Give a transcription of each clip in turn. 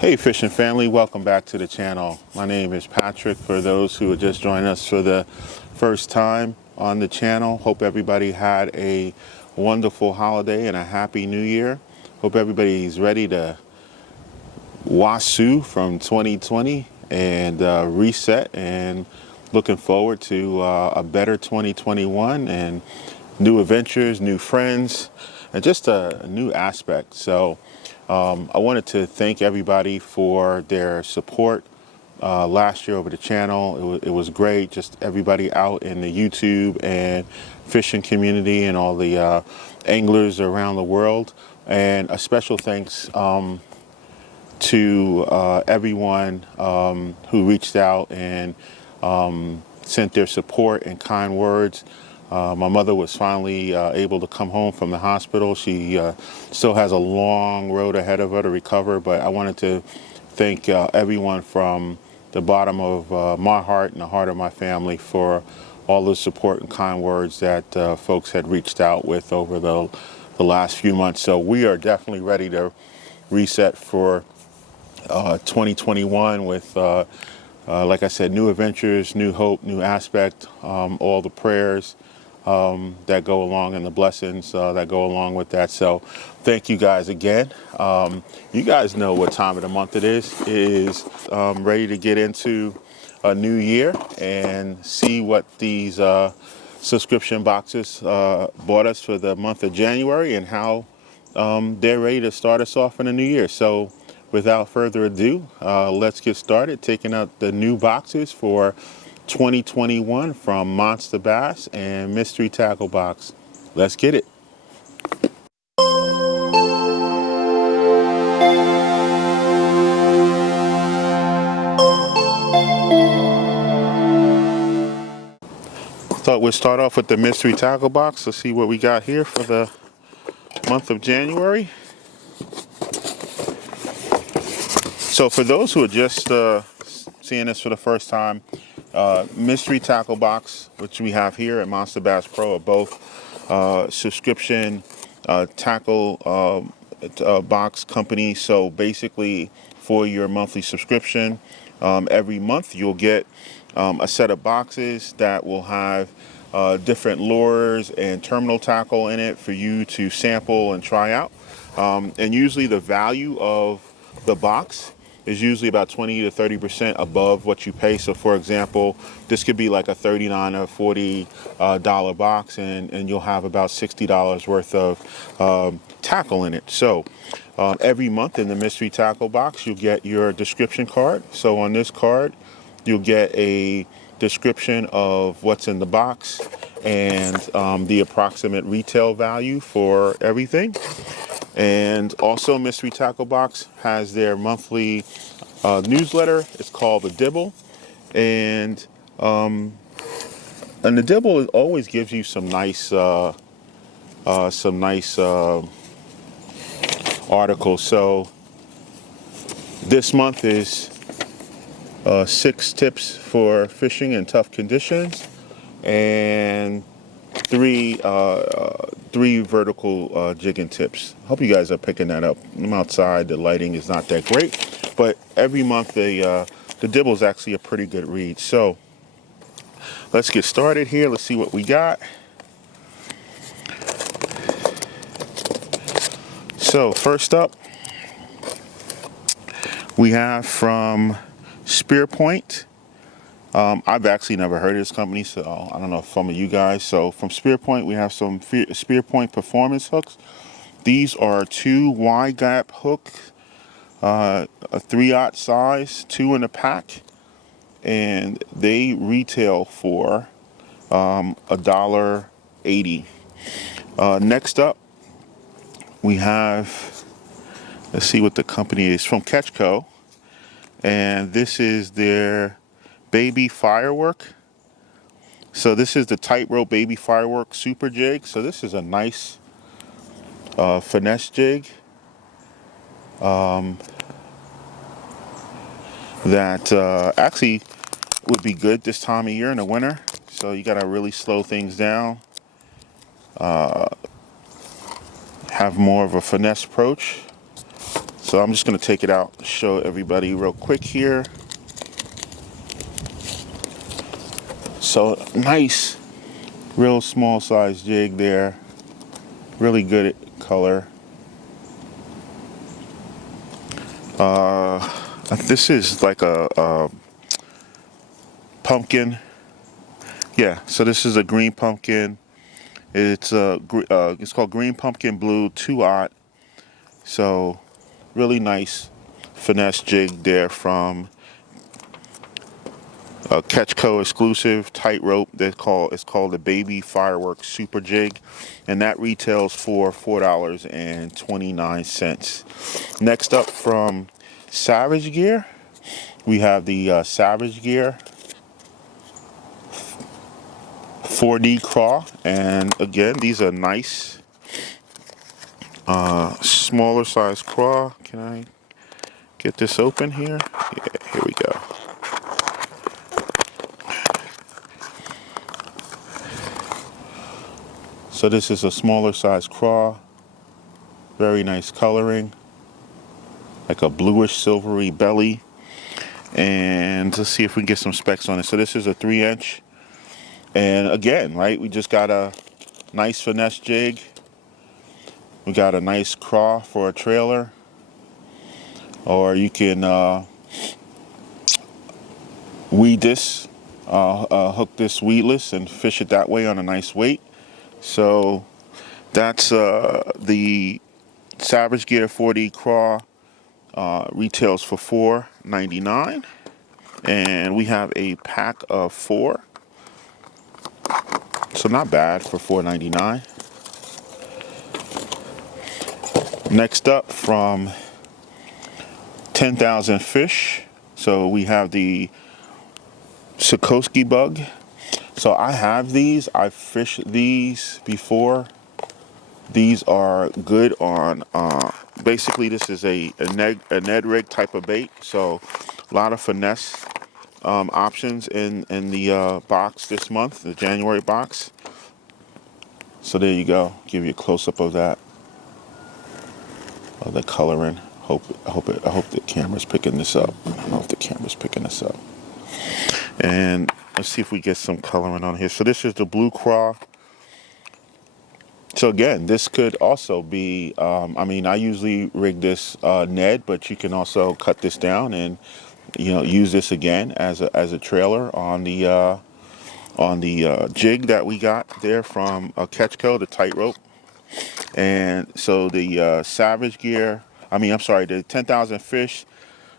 Hey fishing family, welcome back to the channel. My name is Patrick. For those who are just joining us for the first time on the channel, hope everybody had a wonderful holiday and a happy new year. Hope everybody's ready to wasu from 2020 and reset, and looking forward to a better 2021 and new adventures, new friends, and just a new aspect. So I wanted to thank everybody for their support last year over the channel. It was great, just everybody out in the YouTube and fishing community and all the anglers around the world. And a special thanks to everyone who reached out and sent their support and kind words. My mother was finally able to come home from the hospital. She still has a long road ahead of her to recover, but I wanted to thank everyone from the bottom of my heart and the heart of my family for all the support and kind words that folks had reached out with over the last few months. So we are definitely ready to reset for 2021 with like I said, new adventures, new hope, new aspect, all the prayers that go along and the blessings that go along with that. So thank you guys again. You guys know what time of the month it is. It is ready to get into a new year and see what these subscription boxes bought us for the month of January and how they're ready to start us off in the new year. So without further ado, let's get started taking out the new boxes for 2021 from MonsterBass and Mystery Tackle Box. Let's get it. Thought we'd start off with the Mystery Tackle Box. Let's see what we got here for the month of January. So for those who are just seeing this for the first time, Mystery Tackle Box, which we have here at MonsterBass Pro, are both subscription tackle box companies. So basically, for your monthly subscription, every month you'll get a set of boxes that will have different lures and terminal tackle in it for you to sample and try out. And usually the value of the box is usually about 20 to 30% above what you pay. So for example, this could be like a $39 or $40 box, and you'll have about $60 worth of tackle in it. So every month in the Mystery Tackle Box, you'll get your description card. So on this card, you'll get a description of what's in the box and the approximate retail value for everything. And also Mystery Tackle Box has their monthly newsletter. It's called the Dibble, and the Dibble always gives you some nice articles. So this month is 6 tips for fishing in tough conditions, and three vertical jigging tips. Hope you guys are picking that up. I'm outside, the lighting is not that great, but every month the Dibble is actually a pretty good read. So let's get started here. Let's see what we got. So first up, we have from Spear Point. I've actually never heard of this company, so I don't know if some of you guys. So from Spear Point, we have some Spear Point performance hooks. These are 2 wide gap hooks, a 3/0 size, 2 in a pack, and they retail for $1.80. Next up, we have, let's see what the company is, from Ketchco, and this is their Baby Firework. So this is the Tightrope Baby Firework Super Jig. So this is a nice finesse jig that actually would be good this time of year in the winter. So you gotta really slow things down, have more of a finesse approach. So I'm just going to take it out, show everybody real quick here. So nice, real small size jig there. Really good color. This is like a pumpkin. Yeah, so this is a green pumpkin. It's called Green Pumpkin Blue 2/0. So really nice finesse jig there from Catchco exclusive tightrope. It's called the Baby Fireworks Super Jig, and that retails for $4.29. Next up from Savage Gear, we have the Savage Gear 4D craw, and again, these are nice smaller size craw. Can I get this open here? Yeah, here we go. So this is a smaller size craw, very nice coloring, like a bluish silvery belly. And let's see if we can get some specs on it. So this is a 3-inch, and again, right, we just got a nice finesse jig. We got a nice craw for a trailer, or you can weed this, hook this weedless and fish it that way on a nice weight. So that's the Savage Gear 4D craw, retails for $4.99, and we have a pack of 4, so not bad for $4.99. Next up from 10,000 Fish, so we have the Sikorsky bug. So I have these, I've fished these before. These are good on, basically this is a Ned rig type of bait. So a lot of finesse options in the box this month, the January box. So there you go, give you a close-up of that, of the coloring. I hope the camera's picking this up. I don't know if the camera's picking this up. And let's see if we get some coloring on here. So this is the blue craw. So again, this could also be, I mean, I usually rig this Ned, but you can also cut this down and, you know, use this again as a trailer on the jig that we got there from Catchco, the tightrope. And so the Savage Gear, the 10,000 Fish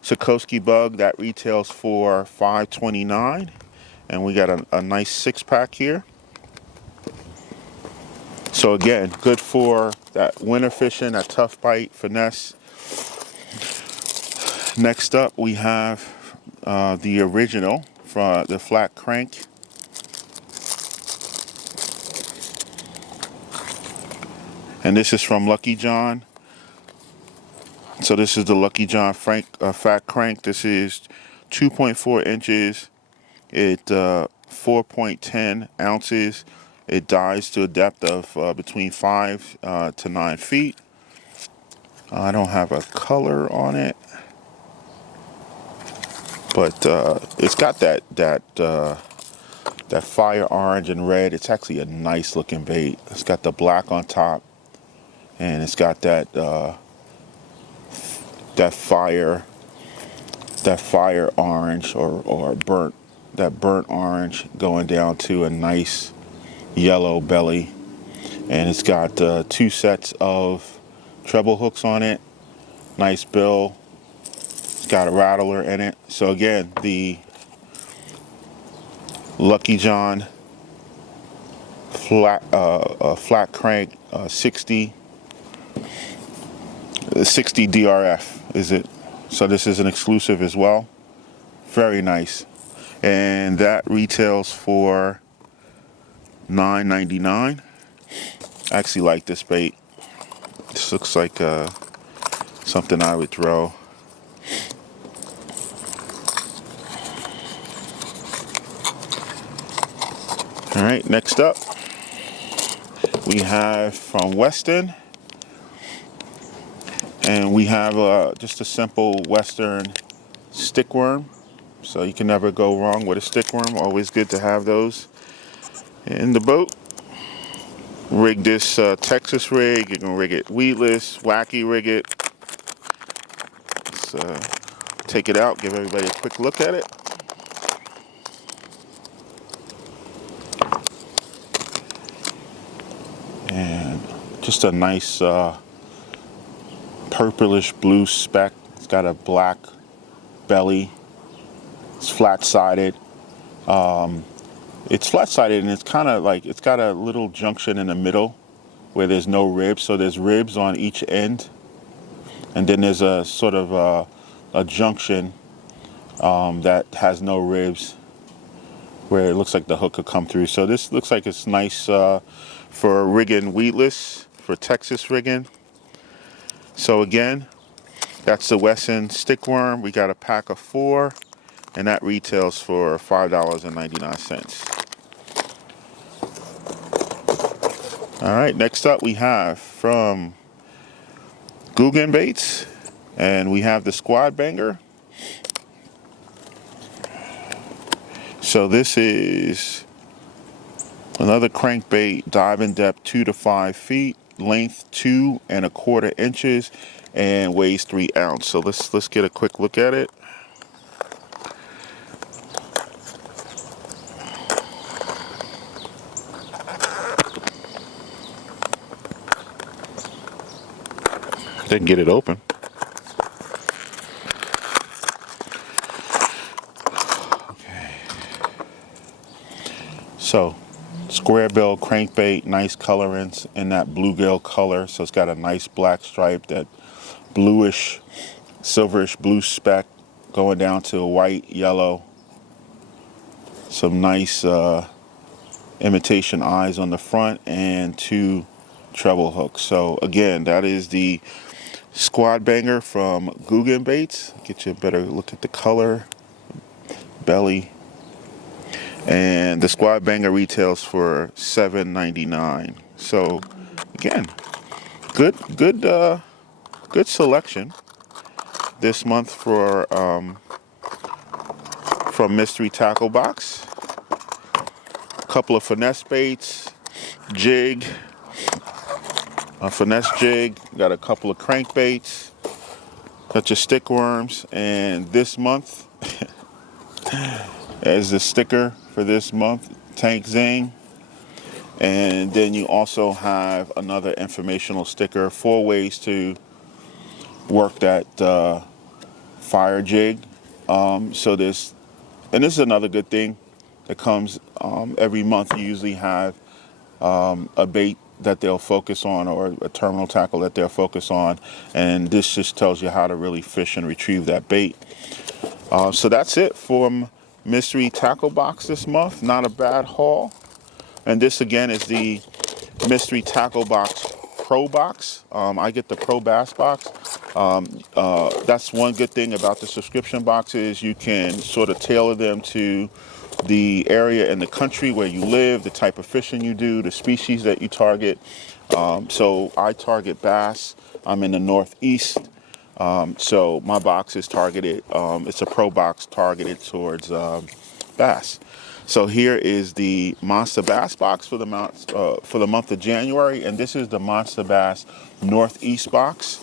Sikorsky bug, that retails for $5.29, and we got a nice 6-pack here. So again, good for that winter fishing, that tough bite finesse. Next up, we have the original from the flat crank. And this is from Lucky John. So this is the Lucky John fat crank. This is 2.4 inches. It 4.10 ounces. It dives to a depth of between 5 to 9 feet. I don't have a color on it, but it's got that fire orange and red. It's actually a nice looking bait. It's got the black on top, and it's got that fire orange or burnt orange going down to a nice yellow belly. And it's got 2 sets of treble hooks on it, nice bill. It's got a rattler in it. So again, the Lucky John flat crank 60 DRF is it. So this is an exclusive as well. Very nice. And that retails for $9.99. I actually like this bait. This looks like something I would throw. All right, next up, we have from Weston And we have just a simple Western stick worm. So you can never go wrong with a stick worm. Always good to have those in the boat. Rig this Texas rig. You can rig it weedless, wacky rig it. Let's take it out, give everybody a quick look at it. And just a nice purplish blue speck. It's got a black belly. It's flat-sided. It's flat-sided, and it's kind of like, it's got a little junction in the middle where there's no ribs. So there's ribs on each end, and then there's a sort of a junction that has no ribs where it looks like the hook could come through. So this looks like it's nice for rigging weedless, for Texas rigging. So again, that's the Wesson stick worm. We got a pack of 4, and that retails for $5.99. All right, next up we have from Guggen Baits, and we have the Squad Banger. So this is another crankbait, diving depth 2 to 5 feet, length 2 1/4 inches, and weighs 3 ounces. So let's get a quick look at it. Then get it open. Okay. So, square bill crankbait, nice colorants in that bluegill color. So it's got a nice black stripe, that bluish, silverish blue speck going down to a white, yellow. Some nice imitation eyes on the front, and 2 treble hooks. So again, that is the Squad Banger from Guggen Baits. Get you a better look at the color, belly. And the Squad Banger retails for $7.99. So again, good selection this month for from Mystery Tackle Box. A couple of finesse baits, jig, a finesse jig, got a couple of crankbaits, got your stick worms, and this month, as the sticker for this month, Tank Zing. And then you also have another informational sticker, 4 ways to work that fire jig. So this, and this is another good thing that comes every month. You usually have a bait that they'll focus on, or a terminal tackle that they'll focus on, and this just tells you how to really fish and retrieve that bait. So that's it from Mystery Tackle Box this month. Not a bad haul. And this again is the Mystery Tackle Box Pro Box. I get the Pro Bass box. That's one good thing about the subscription boxes. You can sort of tailor them to the area and the country where you live, the type of fishing you do, the species that you target. So I target bass. I'm in the Northeast. So my box is targeted, it's a pro box targeted towards bass. So here is the MonsterBass box for the month of January, and this is the MonsterBass Northeast box.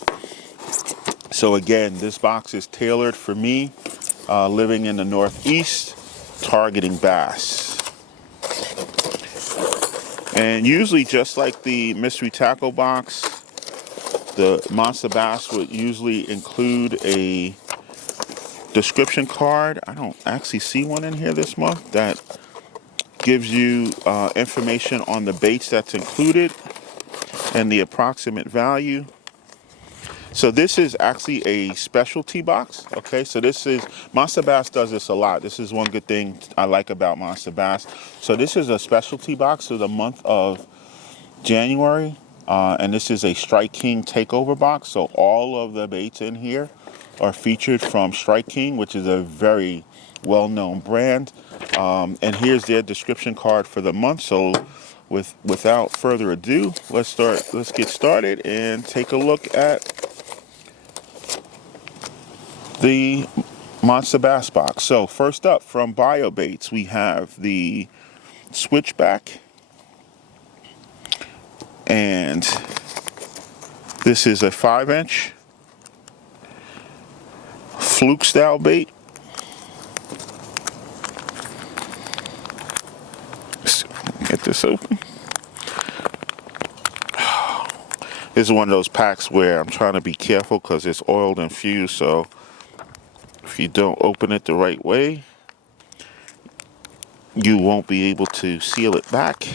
So again, this box is tailored for me, living in the Northeast, targeting bass. And usually, just like the Mystery Tackle box, the MonsterBass would usually include a description card. I don't actually see one in here this month that gives you information on the baits that's included and the approximate value. So this is actually a specialty box. Okay, so this is, MonsterBass does this a lot. This is one good thing I like about MonsterBass. So this is a specialty box for the month of January, and this is a Strike King takeover box. So all of the baits in here are featured from Strike King, which is a very well-known brand. And here's their description card for the month. So without further ado, let's get started and take a look at the Monster Bass box. So first up from BioBaits, we have the Switchback, and this is a 5-inch fluke style bait. Let's get this open. This is one of those packs where I'm trying to be careful because it's oiled and fused, so if you don't open it the right way, you won't be able to seal it back.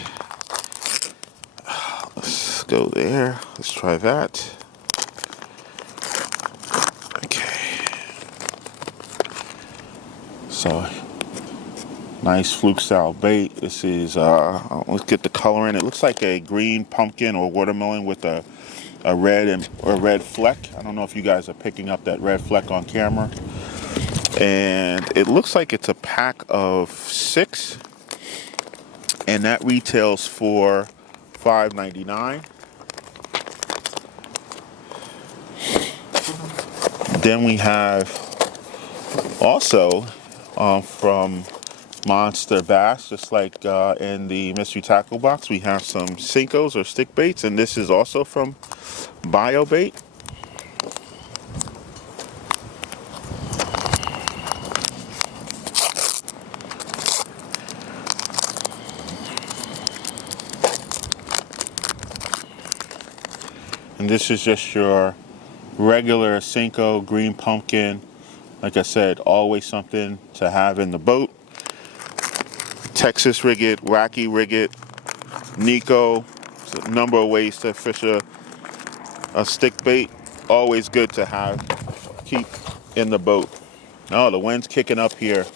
Let's go there. Let's try that. Okay. So, nice fluke style bait. This is, let's get the color in. It looks like a green pumpkin or watermelon with a red fleck. I don't know if you guys are picking up that red fleck on camera. And it looks like it's a pack of 6, and that retails for $5.99. Then we have also from MonsterBass, just like in the mystery tackle box, we have some Sinkos or stick baits, and this is also from BioBait. And this is just your regular Senko green pumpkin. Like I said, always something to have in the boat. Texas rig it, wacky rig it, Nico. There's a number of ways to fish a stick bait. Always good to have, keep in the boat. Oh, the wind's kicking up here.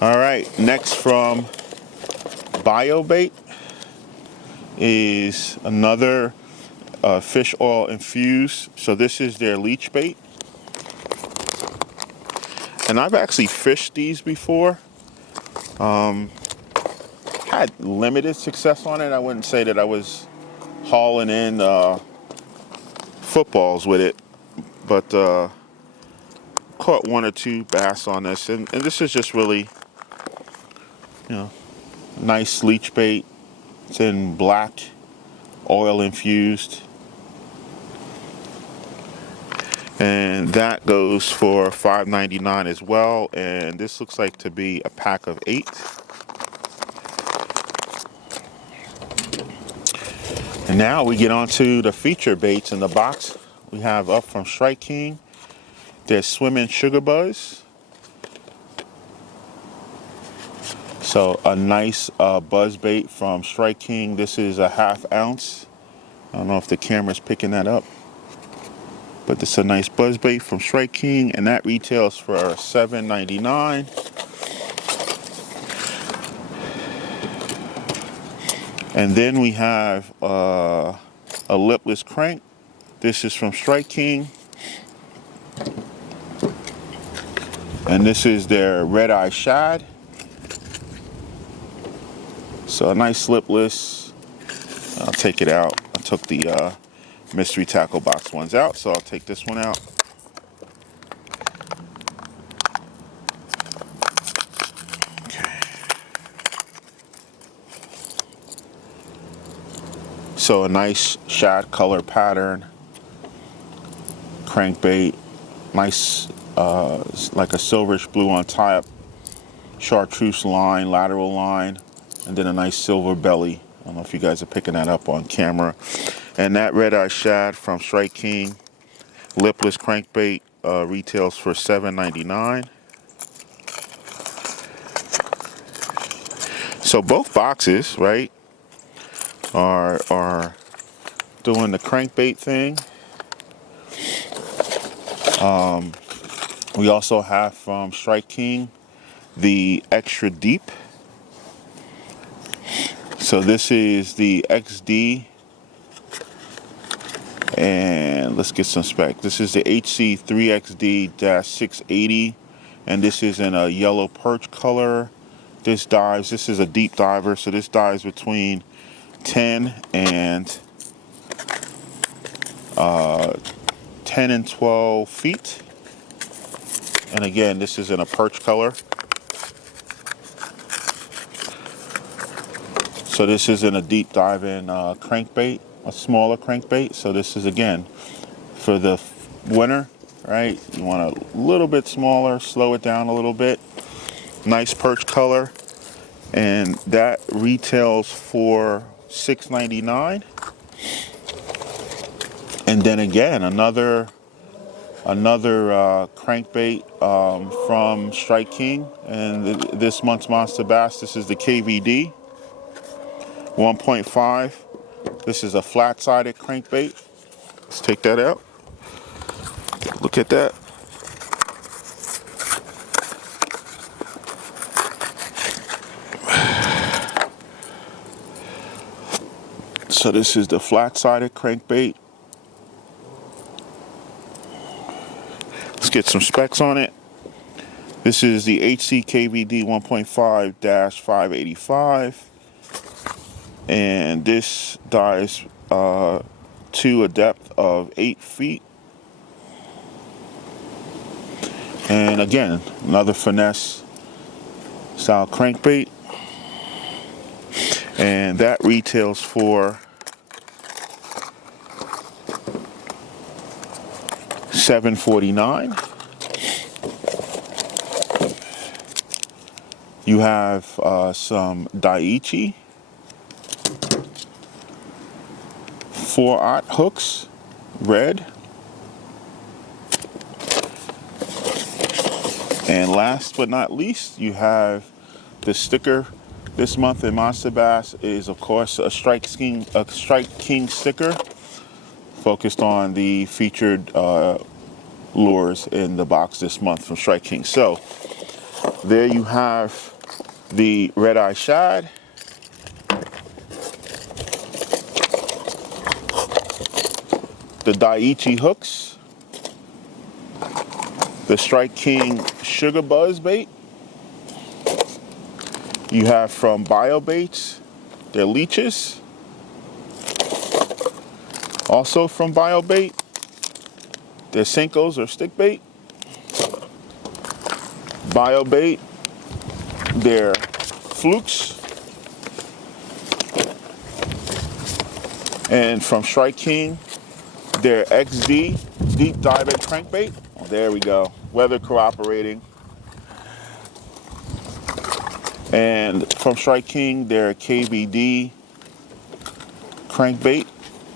All right, next from BioBait is another fish oil infused. So this is their leech bait. And I've actually fished these before. Had limited success on it. I wouldn't say that I was hauling in footballs with it, but caught 1 or 2 bass on this. And this is just really, you know, nice leech bait. It's in black, oil infused. And that goes for $5.99 as well. And this looks like to be a pack of 8. And now we get on to the feature baits in the box. We have up from Strike King, there's Swimming Sugar Buzz. So a nice buzz bait from Strike King. This is a 1/2 ounce. I don't know if the camera's picking that up, but this is a nice buzz bait from Strike King, and that retails for $7.99. And then we have a lipless crank. This is from Strike King. And this is their red eye shad. So a nice lipless. I'll take it out. I took the mystery tackle box ones out, so I'll take this one out. So a nice shad color pattern, crankbait, nice like a silverish blue on top, chartreuse line, lateral line, and then a nice silver belly. I don't know if you guys are picking that up on camera. And that red eye shad from Strike King, lipless crankbait, retails for $7.99. So both boxes, right, are doing the crankbait thing. We also have from Strike King the extra deep. So this is the XD, and let's get some spec. This is the HC3XD-680, and this is in a yellow perch color. This is a deep diver, so this dives between 10 and 12 feet. And again, this is in a perch color. So this is in a deep diving crankbait, a smaller crankbait. So this is, again, for the winter, right? You want a little bit smaller, slow it down a little bit. Nice perch color. And that retails for $6.99. And then again, another crankbait from Strike King, and this month's Monster Bass. This is the KVD 1.5. This is a flat-sided crankbait. Let's take that out. Look at that. So this is the flat-sided crankbait. Let's get some specs on it. This is the HC KVD 1.5-585. And this dives to a depth of 8 feet. And again, another finesse style crankbait. And that retails for $7.49. You have some Daiichi 4/0 hooks, red. And last but not least, you have the sticker. This month in Monster Bass is, of course, a Strike King sticker focused on the featured lures in the box this month from Strike King. So there you have the red eye shad, the Daiichi hooks, the Strike King Sugar Buzz bait. You have from BioBaits, their leeches. Also from BioBait, their Senkos or stick bait. BioBait, their Flukes. And from Strike King, their XD deep diving crankbait. Oh, there we go, weather cooperating. And from Strike King, their KVD crankbait.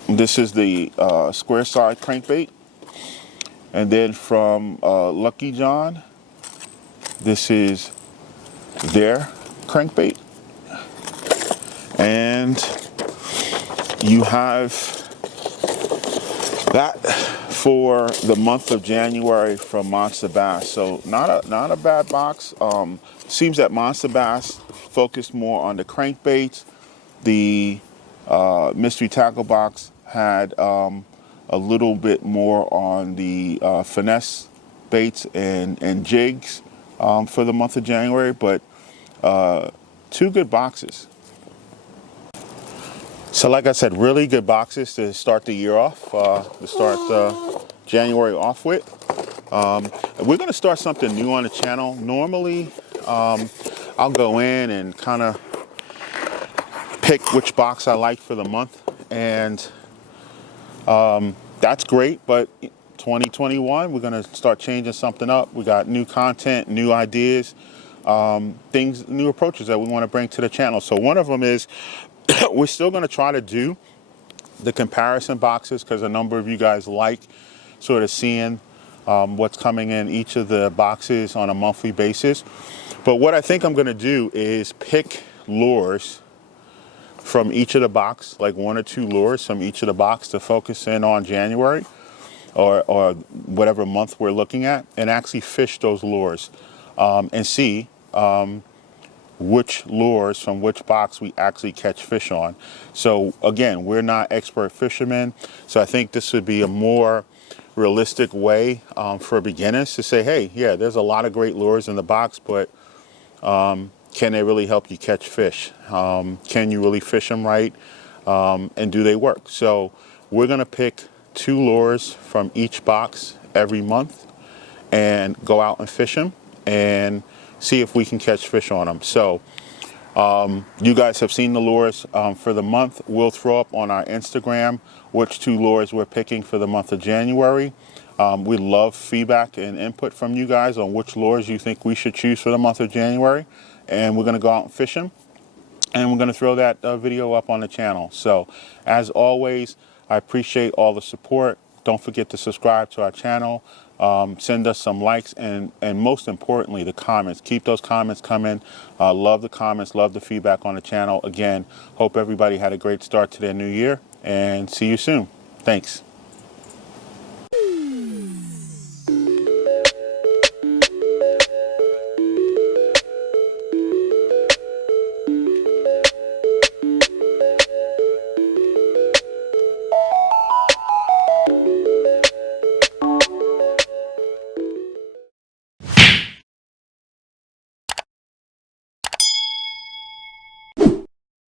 This is the square side crankbait. And then from Lucky John, this is their crankbait. And you have that for the month of January from Monster Bass. So not a bad box. Seems that Monster Bass focused more on the crankbaits. The mystery tackle box had a little bit more on the finesse baits and jigs for the month of January, but two good boxes. So like I said, really good boxes to start the year off, to start January off with. We're going to start something new on the channel. Normally, I'll go in and kind of pick which box I like for the month, and that's great, but 2021, we're going to start changing something up. We got new content, new ideas, things, new approaches that we want to bring to the channel. So one of them is we're still going to try to do the comparison boxes, because a number of you guys like sort of seeing what's coming in each of the boxes on a monthly basis. But what I think I'm going to do is pick lures from each of the box, like 1 or 2 lures from each of the box to focus in on January or whatever month we're looking at, and actually fish those lures and see which lures from which box we actually catch fish on. So again, we're not expert fishermen, so I think this would be a more realistic way for beginners to say, hey, yeah, there's a lot of great lures in the box, but can they really help you catch fish? Can you really fish them right? And do they work? So we're going to pick 2 lures from each box every month and go out and fish them and see if we can catch fish on them. So you guys have seen the lures for the month. We'll throw up on our Instagram which 2 lures we're picking for the month of January. We love feedback and input from you guys on which lures you think we should choose for the month of January. And we're going to go out and fish them. And we're going to throw that video up on the channel. So as always, I appreciate all the support. Don't forget to subscribe to our channel. Send us some likes and most importantly, the comments. Keep those comments coming. Love the comments, love the feedback on the channel. Again, hope everybody had a great start to their new year and see you soon. Thanks.